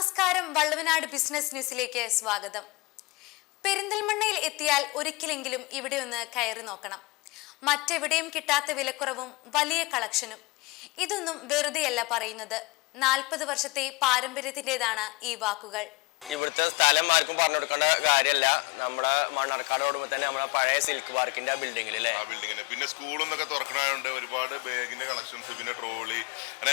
നമസ്കാരം വള്ളുവനാട് ബിസിനസ് ന്യൂസിലേക്ക് സ്വാഗതം. പെരിന്തൽമണ്ണയിൽ എത്തിയാൽ ഒരിക്കലെങ്കിലും ഇവിടെ ഒന്ന് കയറി നോക്കണം. മറ്റെവിടെയും കിട്ടാത്ത വിലക്കുറവും വലിയ കളക്ഷനും. ഇതൊന്നും വെറുതെയല്ല പറയുന്നത്. നാൽപ്പത് വർഷത്തെ പാരമ്പര്യത്തിന്റെതാണ് ഈ വാക്കുകൾ. ഇവിടുത്തെ സ്ഥലം ആർക്കും പറഞ്ഞു കൊടുക്കേണ്ട കാര്യമല്ല. നമ്മുടെ മണ്ണാർക്കാട് ഓടുമ്പോൾ തന്നെ നമ്മുടെ പഴയ സിൽക്ക് പാർക്കിന്റെ ആ ബിൽഡിംഗിൽ അല്ലേ ആ ബിൽഡിങ്ങിന് പിന്നെ സ്കൂളെന്നൊക്കെ തുറക്കണായതുകൊണ്ട് ഒരുപാട് ബാഗിന്റെ കളക്ഷൻസ് പിന്നെ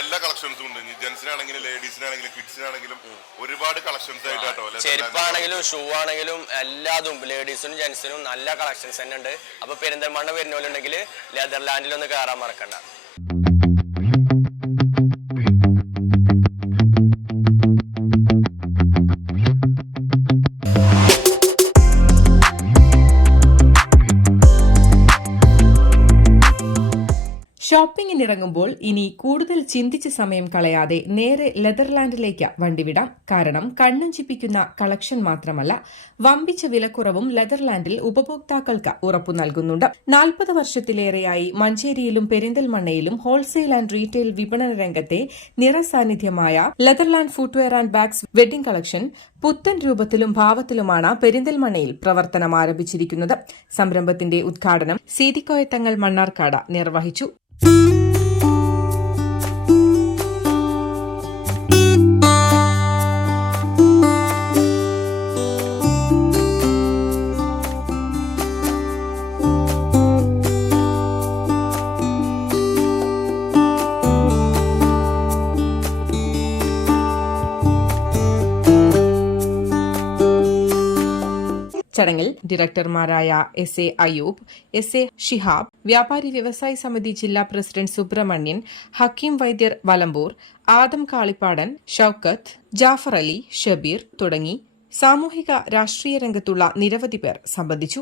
എല്ലാ കളക്ഷൻസും ഉണ്ട്. ജെൻസിനാണെങ്കിലും ലേഡീസിനാണെങ്കിലും കിഡ്സിനാണെങ്കിലും ഒരുപാട് കളക്ഷൻസ് ആയിട്ട് കേട്ടോ ചെരുപ്പാണെങ്കിലും ഷൂ ആണെങ്കിലും എല്ലാതും ലേഡീസിനും ജെൻസിനും നല്ല കളക്ഷൻസ് തന്നെ ഉണ്ട്. അപ്പൊ പെരിന്തൽമണ്ണ വരുന്നവരുണ്ടെങ്കിൽ ലെതർലാൻഡിൽ ഒന്ന് കയറാൻ മറക്കണ്ട. ഷോപ്പിങ്ങിനിറങ്ങുമ്പോൾ ഇനി കൂടുതൽ ചിന്തിച്ച് സമയം കളയാതെ നേരെ ലെതർലാൻഡിലേക്ക് വണ്ടിവിടാം. കാരണം കണ്ണഞ്ചിപ്പിക്കുന്ന കളക്ഷൻ മാത്രമല്ല വമ്പിച്ച വിലക്കുറവും ലെതർലാൻഡിൽ ഉപഭോക്താക്കൾക്ക് ഉറപ്പു നൽകുന്നുണ്ട്. നാൽപ്പത് വർഷത്തിലേറെയായി മഞ്ചേരിയിലും പെരിന്തൽമണ്ണയിലും ഹോൾസെയിൽ ആൻഡ് റീറ്റെയിൽ വിപണന രംഗത്തെ നിറസാന്നിധ്യമായ Leatherland footwear and bags wedding collection പുത്തൻ രൂപത്തിലും ഭാവത്തിലുമാണ് പെരിന്തൽമണ്ണയിൽ പ്രവർത്തനം ആരംഭിച്ചിരിക്കുന്നത് സംരംഭത്തിന്റെ ഉദ്ഘാടനം സീതിക്കോയത്തങ്ങൾ മണ്ണാർക്കാട് നിർവഹിച്ചു. ചടങ്ങിൽ ഡയറക്ടർമാരായ S A Ayoob S A Shihab വ്യാപാരി വ്യവസായി സമിതി ജില്ലാ പ്രസിഡന്റ് സുബ്രഹ്മണ്യൻ ഹക്കീം വൈദ്യർ വലമ്പൂർ ആദം കാളിപ്പാടൻ ഷൌക്കത്ത് ജാഫർ അലി ഷബീർ തുടങ്ങി സാമൂഹിക രാഷ്ട്രീയ രംഗത്തുള്ള നിരവധി പേർ സംബന്ധിച്ചു.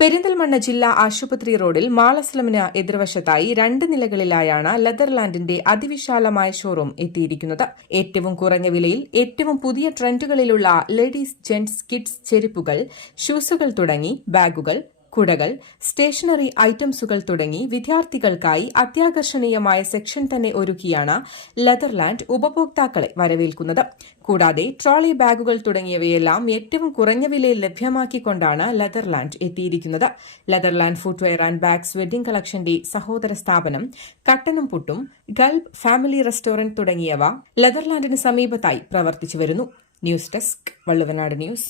പെരിന്തൽമണ്ണ ജില്ലാ ആശുപത്രി റോഡിൽ മാളസ്ലമിന് എതിർവശത്തായി രണ്ട് നിലകളിലായാണ് ലെതർലാൻഡിന്റെ അതിവിശാലമായ ഷോറൂം എത്തിയിരിക്കുന്നത്. ഏറ്റവും കുറഞ്ഞ വിലയിൽ ഏറ്റവും പുതിയ ട്രെൻഡുകളിലുള്ള ലേഡീസ് ജെന്റ്സ് കിഡ്സ് ചെരുപ്പുകൾ ഷൂസുകൾ തുടങ്ങി ബാഗുകൾ കുടകൾ സ്റ്റേഷനറി ഐറ്റംസുകൾ തുടങ്ങി വിദ്യാർത്ഥികൾക്കായി അത്യാകർഷണീയമായ സെക്ഷൻ തന്നെ ഒരുക്കിയാണ് ലെതർലാൻഡ് ഉപഭോക്താക്കളെ വരവേൽക്കുന്നത്. കൂടാതെ ട്രോളി ബാഗുകൾ തുടങ്ങിയവയെല്ലാം ഏറ്റവും കുറഞ്ഞ വിലയിൽ ലഭ്യമാക്കിക്കൊണ്ടാണ് ലെതർലാൻഡ് എത്തിയിരിക്കുന്നത്. Leatherland footwear and bags wedding കളക്ഷന്റെ സഹോദര സ്ഥാപനം കട്ടനും പുട്ടും ഗൾബ് ഫാമിലി റെസ്റ്റോറന്റ് തുടങ്ങിയവ ലെതർലാൻഡിന് സമീപത്തായി പ്രവർത്തിച്ചു വരുന്നു ന്യൂസ് ഡെസ്ക് വള്ളുവനാട് ന്യൂസ്.